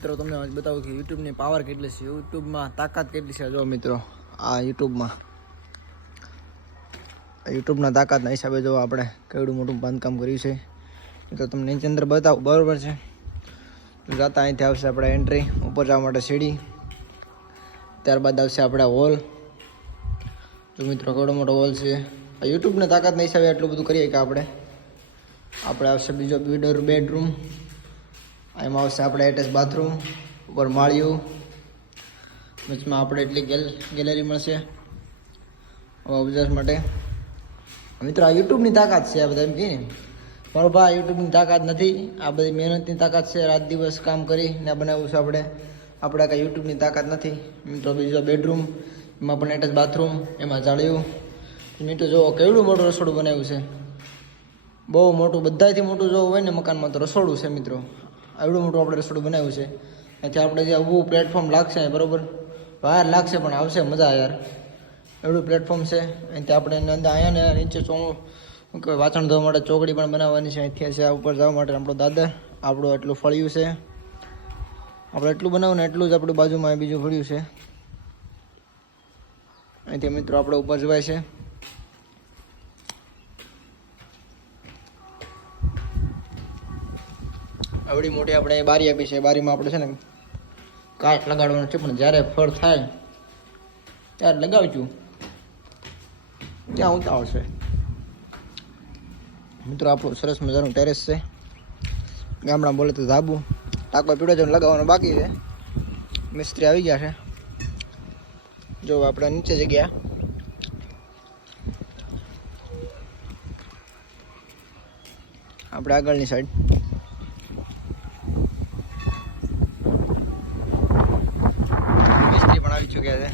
મિત્રો તમને આજ બતાવું કે યુટ્યુબની પાવર કેટલી છે, યુટ્યુબમાં તાકાત કેટલી છે. જો મિત્રો આ યુટ્યુબના તાકાતના હિસાબે જો આપણે કેવડું મોટું બાંધકામ કર્યું છે તો તમને નીચે અંદર બતાવું, બરાબર છે. જાતા અહીંથી આવશે આપણે એન્ટ્રી, ઉપર જવા માટે સીડી, ત્યારબાદ આવશે આપણે હોલ. જો મિત્રો કેવડો મોટો હોલ છે. આ યુટ્યુબના તાકાતના હિસાબે એટલું બધું કરીએ કે આપણે આવશે બીજો બેડરૂમ, એમાં આવશે આપણે એટેચ બાથરૂમ, ઉપર માળિયું, વચમાં આપણે એટલી ગેલેરી મળશે ઓબ્ઝર્વ માટે. મિત્રો આ યુટ્યુબની તાકાત છે. આ બધા એમ કહે ને મારો ભાઈ યુટ્યુબની તાકાત નથી, આ બધી મહેનતની તાકાત છે. રાત દિવસ કામ કરીને બનાવ્યું છે આપણે કાંઈ યુટ્યુબની તાકાત નથી. મિત્રો બીજો બેડરૂમ, એમાં પણ એટેચ બાથરૂમ, એમાં જાળિયું. મિત્રો જો કેવડું મોટું રસોડું બનાવ્યું છે, બહુ મોટું, બધાથી મોટું જો હોય ને મકાનમાં તો રસોડું છે. મિત્રો આવડું મોટું આપણે રસોડું બનાવ્યું છે. અહીંથી આપણે જે ઊભું પ્લેટફોર્મ લાગશે બરાબર, બહાર લાગશે પણ આવશે મજા યાર. એવડું પ્લેટફોર્મ છે. અહીંથી આપણે અંદર અહીંયા ને નીચે વાસણ ધોવા માટે ચોકડી પણ બનાવવાની છે. અહીંથી છે ઉપર જવા માટે આપણો દાદર, આપણું એટલું ફળિયું છે. આપણે એટલું બનાવું ને એટલું જ આપણી બાજુમાં બીજું ફળિયું છે. અહીંથી મિત્રો આપણે ઉપર જવાય છે. આવડી મોટી આપણે બારી આપી છે. બારીમાં આપણે છે ને કાચ લગાડવાનું છે, પણ જ્યારે ફળ થાય ત્યારે લગાવજો, ત્યાં ઉતાવળ છે. મિત્રો આપણું સરસ મજાનું ટેરેસ છે. ગામડા બોલે તો ધાબુ, ટાંકવા પીડો છે, લગાવવાનું બાકી છે. મિસ્ત્રી આવી ગયા છે. જો આપણે નીચે જગ્યા, આપણે આગળની સાઈડ આવી ચૂક્યા છે,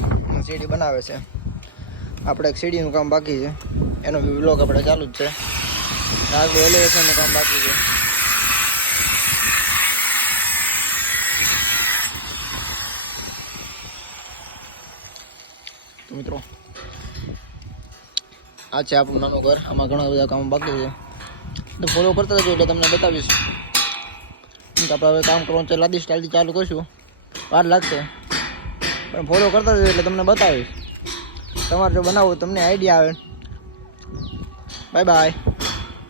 સીડી બનાવે છે. આપણે એક સીડીનું કામ બાકી છે, એનો વ્લોગ આપણે ચાલુ જ છે. આગળ એલિવેશનનું કામ બાકી છે. તો મિત્રો આ છે આપણું નાનું ઘર, આમાં ઘણા બધા કામ બાકી છે. તો ફોલો કરતા જજો એટલે તમને બતાવીશ. આપણે હવે કામ કરવાનું છે, લાદી સ્ટાઇલથી ચાલુ કરીશું, વાર લાગશે પણ ફોલો કરતા જજો એટલે તમને બતાવીશ. તમારે જો બનાવવું તમને આઈડિયા આવે. Bye bye.